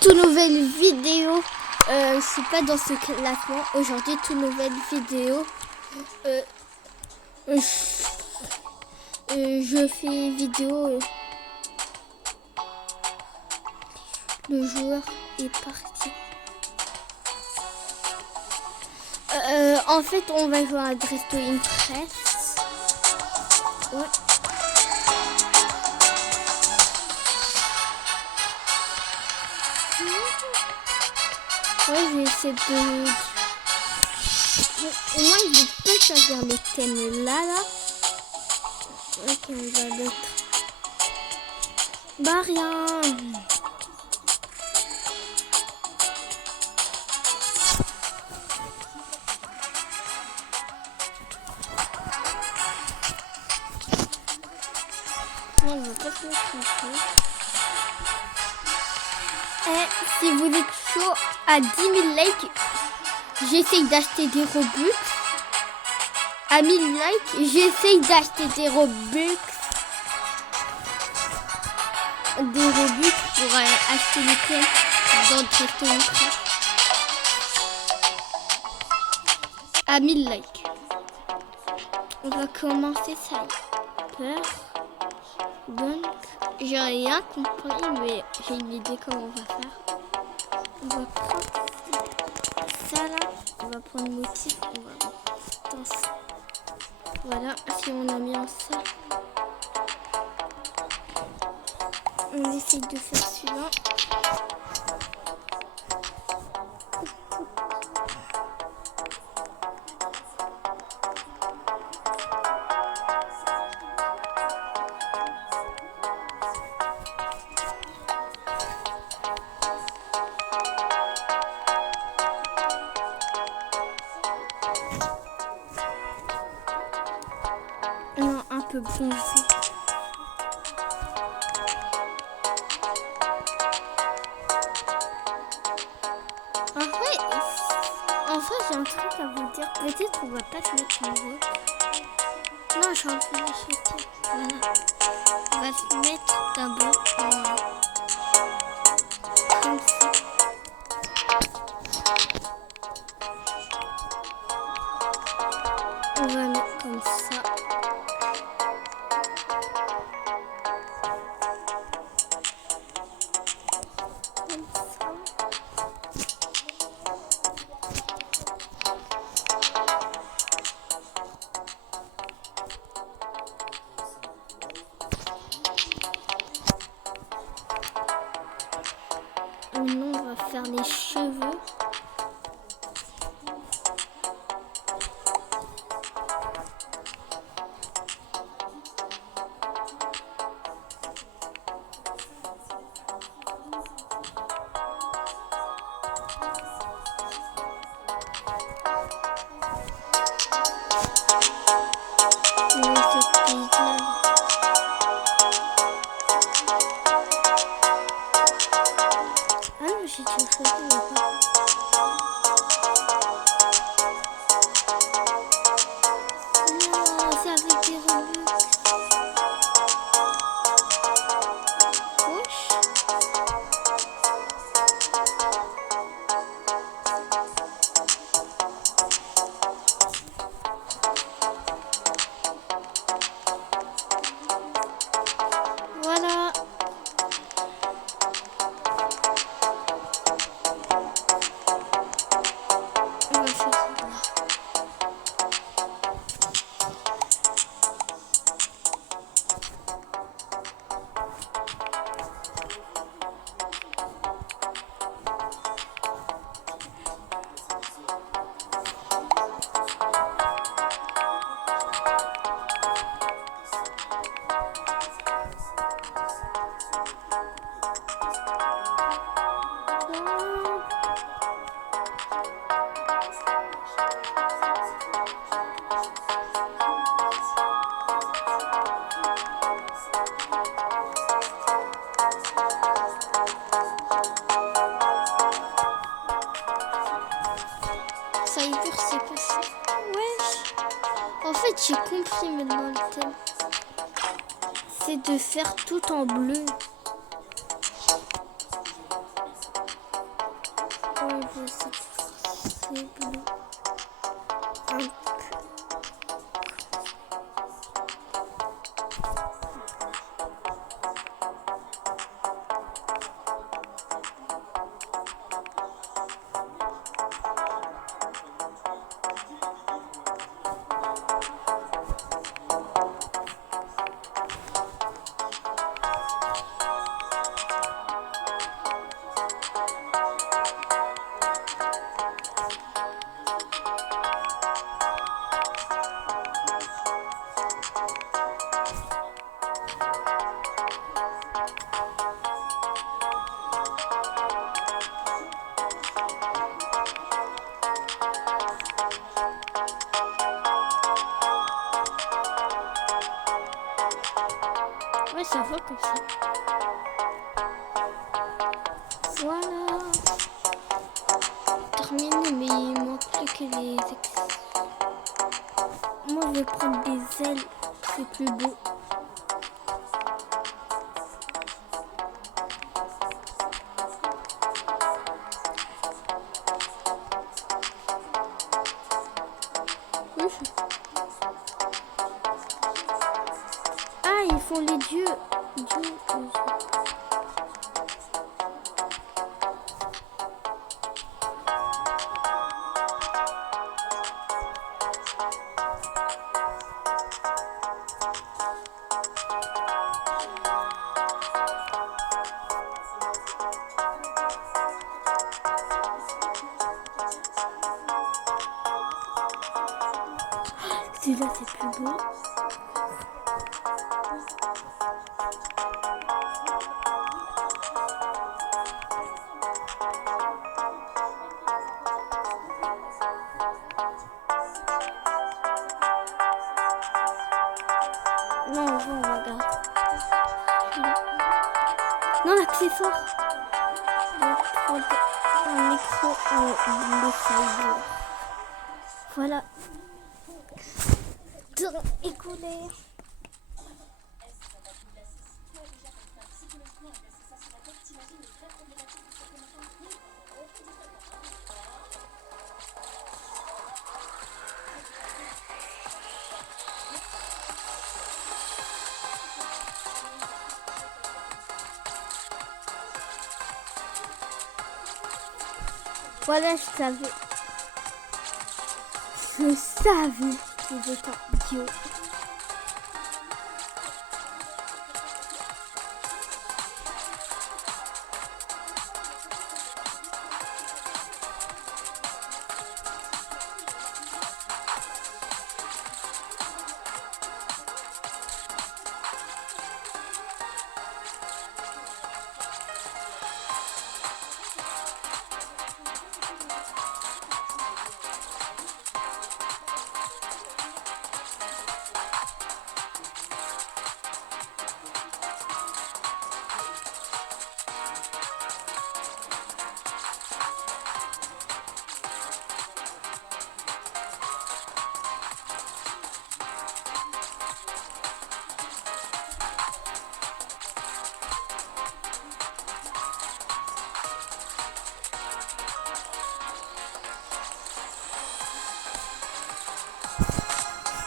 Toute nouvelle vidéo. Je suis pas dans ce classement aujourd'hui. Toute nouvelle vidéo. Je fais vidéo. Le joueur est parti. En fait, on va jouer à Dress to Impress. Ouais. Ouais, je vais essayer de... Au moins, je peux choisir les thèmes là. Ok, on va mettre... Bah, rien. Non, je veux pas se mettre ici. Si vous êtes chaud à 10 000 likes, j'essaye d'acheter des Robux. À 1000 likes, j'essaye d'acheter des Robux. Pour acheter les thèmes dans Dress to Impress. À 1000 likes. On va commencer ça. Peur. Donc, j'ai rien compris, mais j'ai une idée comment on va faire. On va prendre ça là. On va prendre motif. On va dans ça. Voilà, si on a mis en ça. On essaye de faire celui-là. Non, un peu bronzé. En fait, j'ai un truc à vous dire. Peut-être qu'on va pas se mettre en haut. Non, je suis en train d'acheter. Voilà. On va se mettre d'abord comme ça. On va mettre comme ça. Maintenant, on va faire les cheveux. Ah non, j'ai déjà choisi, mais pas. Non, c'est avec des Robux. Gauche. Voilà. On va faire ça. Ça y est, c'est passé. Ouais. En fait, j'ai compris maintenant le thème. C'est de faire tout en bleu. c'est bleu. Ouais, ça va comme ça. Voilà. Terminé, mais il manque plus que les Moi, je vais prendre des ailes. C'est plus beau. Ah, ils font les dieux. Celui-là, c'est plus beau. Non, on regarde. Non, l'accessoire. Un micro en bleu. Voilà. Écoulé. Voilà, je savais. Je savais que j'étais idiot.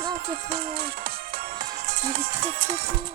Non, c'est trop long. Il est très très long.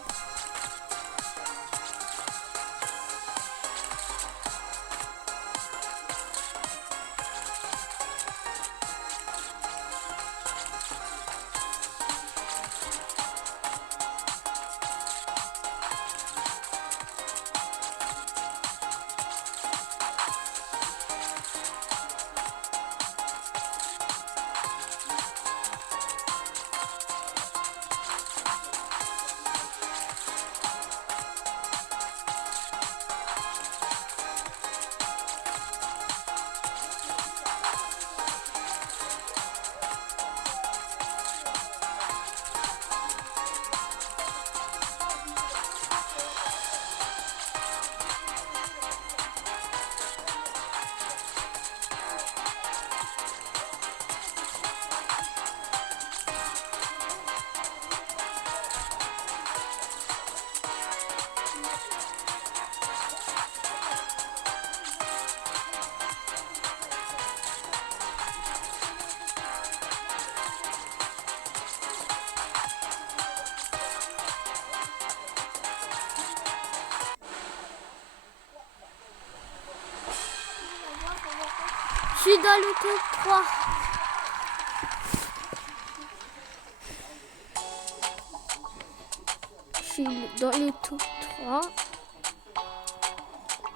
Je suis dans le top 3. Je suis dans le top 3.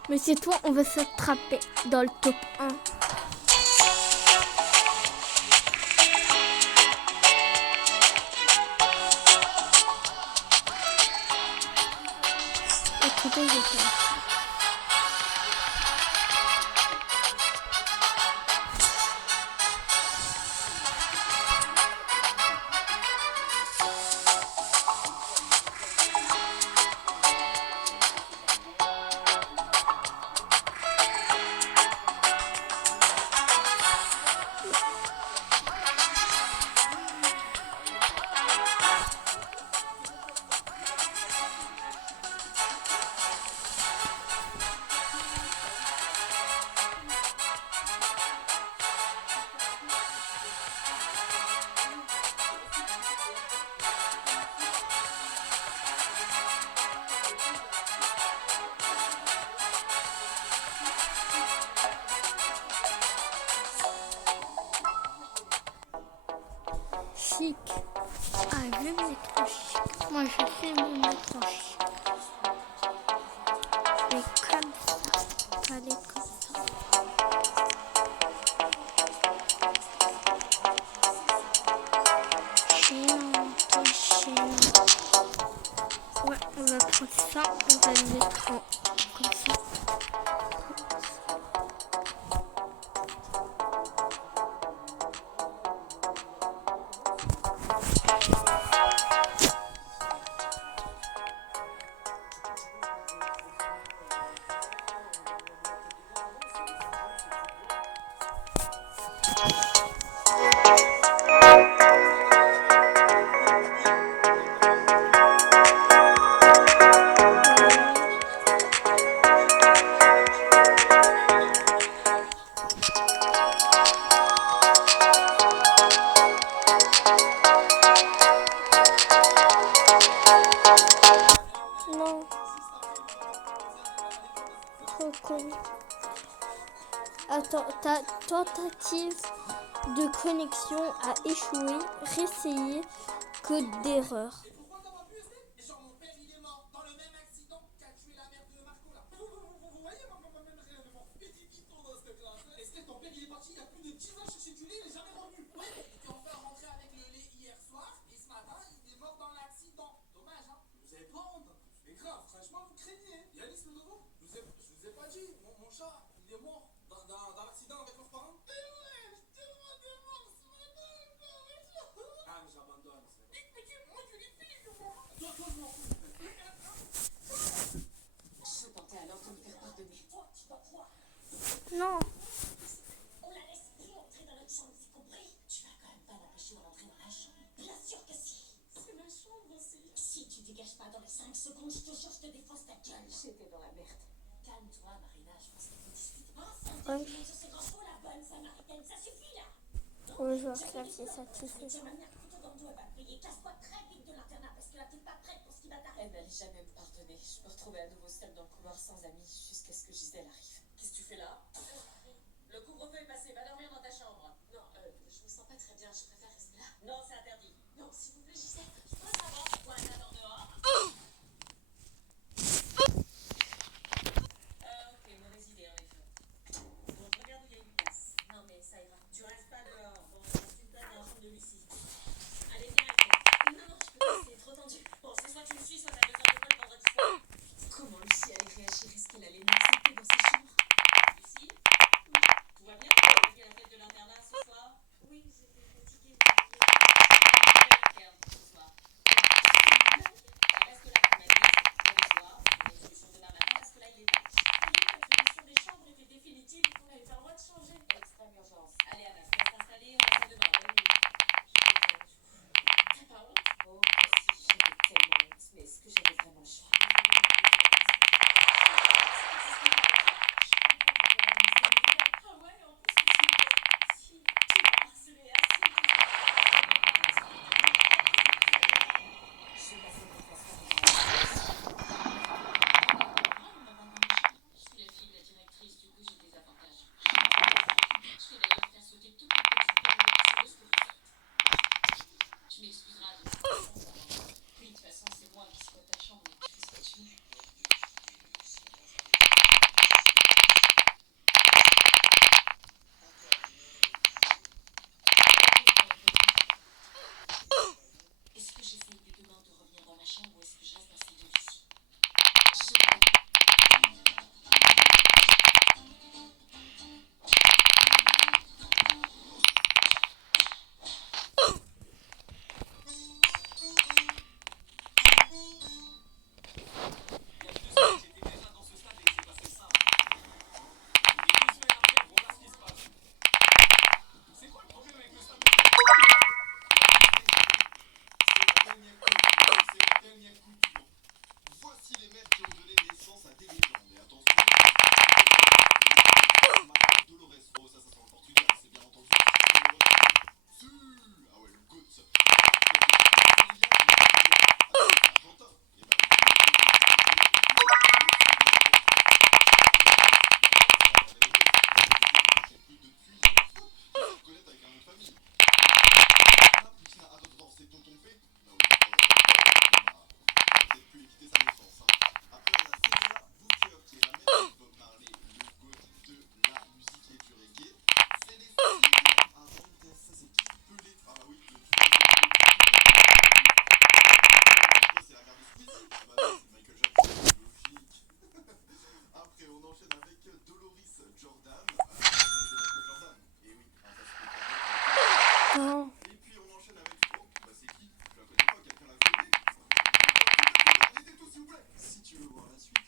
Mais c'est toi, on va s'attraper dans le top 1. Écoutez, je fais. Chic. Ah, je vais me mettre en chic. Moi, je sais me mettre en chic. Et comme ça. Allez, comme ça. Chiant. Ouais, on va prendre ça. On va le mettre en comme ça. Non. Trop con. Attends, ta tentative de connexion a échoué. Réessayez. Code d'erreur. Non. On la laisse plus entrer dans notre chambre, c'est compris? Tu vas quand même pas l'empêcher d'entrer dans la chambre. Bien sûr que si. C'est ma chambre aussi. Si tu dégages pas dans les 5 secondes, je te jure, je te défonce ta gueule. J'étais dans la merde. Calme-toi, Marina, je pense qu'on peut discuter. Ouais. Sur ces grands chevaux, la bonne Samaritaine, ça suffit là. Ouais, je vois que la pièce a tout fait. Tiens, ma mère, couteau dans le dos, elle va te payer. Casse-toi très vite de l'internat parce que là, t'es pas prête pour ce qui va t'arriver. Elle n'allait jamais me pardonner. Je me retrouvais à nouveau seule dans le couloir sans amis jusqu'à ce que Gisèle arrive. Qu'est-ce que tu fais là? Le couvre-feu est passé, va dormir dans ta chambre. Non, je me sens pas très bien, je préfère rester là. Non, c'est interdit. Non, s'il vous plaît, Gisèle, je peux savoir pourquoi elle t'attend dehors. Ok, mauvaise idée en effet. Bon, je regarde où il y a une place. Non, mais ça ira. Tu restes pas dehors. Bon, il reste une place dans la chambre de Lucie. Allez, viens avec moi. Non, je peux pas, c'est trop tendu. Bon, c'est soit tu me suis, soit t'as 2 heures de vol vendredi soir. Comment Lucie allait réagir? Est-ce qu'elle allait m'accepter dans sa chambre? Lucie? Tout va bien? T'as fait la fête de l'internat ce soir? Oui, j'étais fatiguée. Non. Et puis on enchaîne avec. Oh, bah c'est qui? Je la connais pas, quelqu'un l'a filmé? Arrêtez tout s'il vous plaît. Si tu veux voir la suite.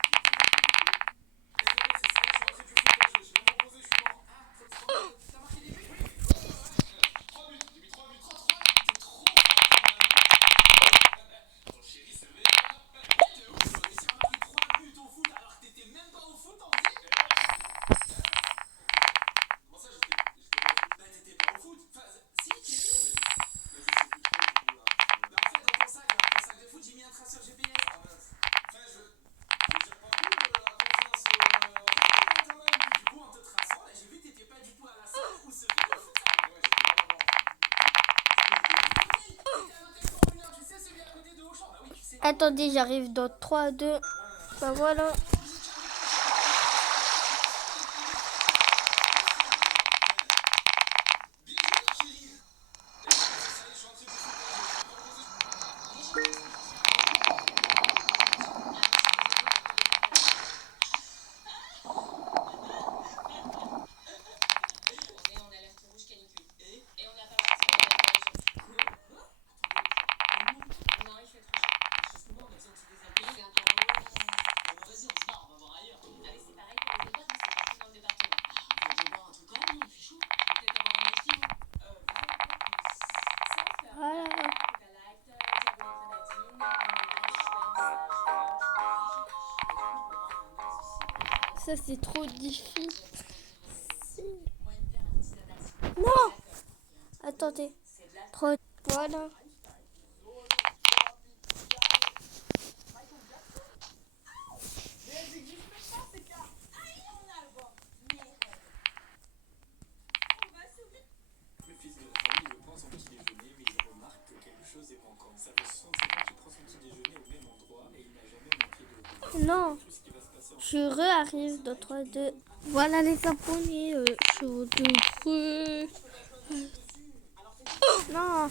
Attendez, j'arrive dans 3, 2. Bah voilà. Voilà. Ça c'est trop difficile. Non. Attendez. Voilà. Le fils de la famille le prend son petit déjeuner, mais il remarque que quelque chose est manquant. Ça fait 65 ans qu'il prend son petit déjeuner au même endroit et il n'a jamais manqué de Non. tout ce qui va se passer en Je re-arrive dans 3, 2. Voilà les abonnés. Je de Non.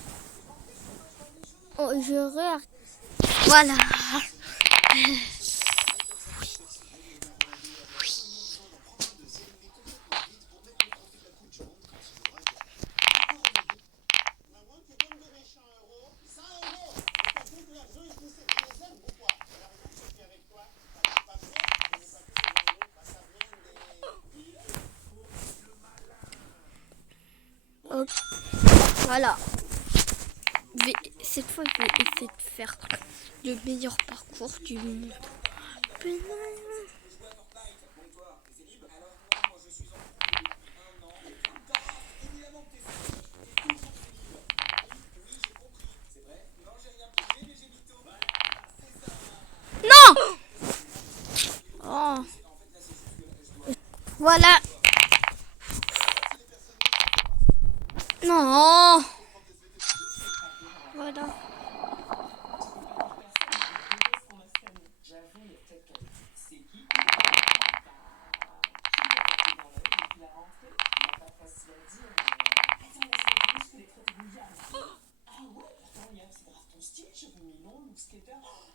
Oh, je re-arrive. Voilà. Ok. Voilà. Cette fois, je vais essayer de faire le meilleur parcours du monde. Non. Oh. Voilà. Non. Voilà.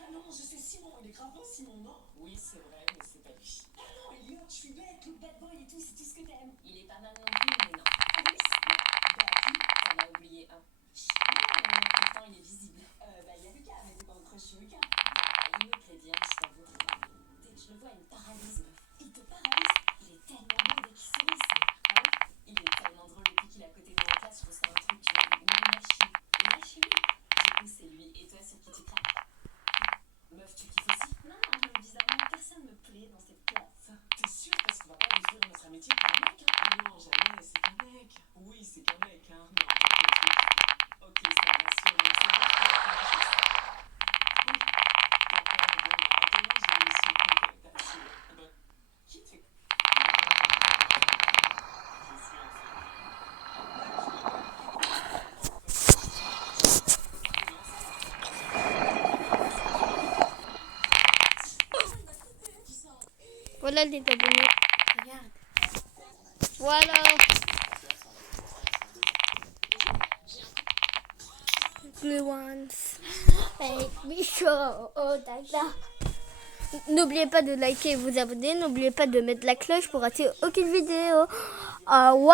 Ah non, je sais Simon, il est grave beau Simon, non? Oui, c'est vrai, mais c'est pas lui. Ah non, Elliot, je suis bête, le bad boy et tout, c'est tout ce que t'aimes. Il est pas mal non plus, mais non. Alice? Bah qui? T'en as oublié un. Pourtant, il est visible. Bah il y a Lucas, mais t'es pas en crush sur Lucas. Il me plaît bien, je t'avoue. Dès que je le vois, il me paralyse. Il te paralyse? Il est tellement beau dès qu'il sourit. Ah ouais? Il est tellement drôle depuis qu'il est à côté de moi en classe. Je trouve ça un truc, une machine. Une machine? Du coup, c'est lui. Et toi, sur qui tu craques? Meuf, tu kiffes aussi? Non, bizarrement, personne me plaît dans cette classe. T'es sûre? Parce qu'on va pas détruire notre amitié pour un mec, hein? Non, jamais, c'est qu'un mec. Oui, c'est qu'un mec, hein. Non, ok, ça me rassure, mais c'est bon, tu vas faire la chose? Oui. D'accord, bon, demain j'ai une mission complète à assurer. Bah, qui t'es? Voilà les abonnés. Regarde. Voilà. The ones. Make me show. Oh, d'accord. N'oubliez pas de liker et vous abonner. N'oubliez pas de mettre la cloche pour rater aucune vidéo. Au revoir.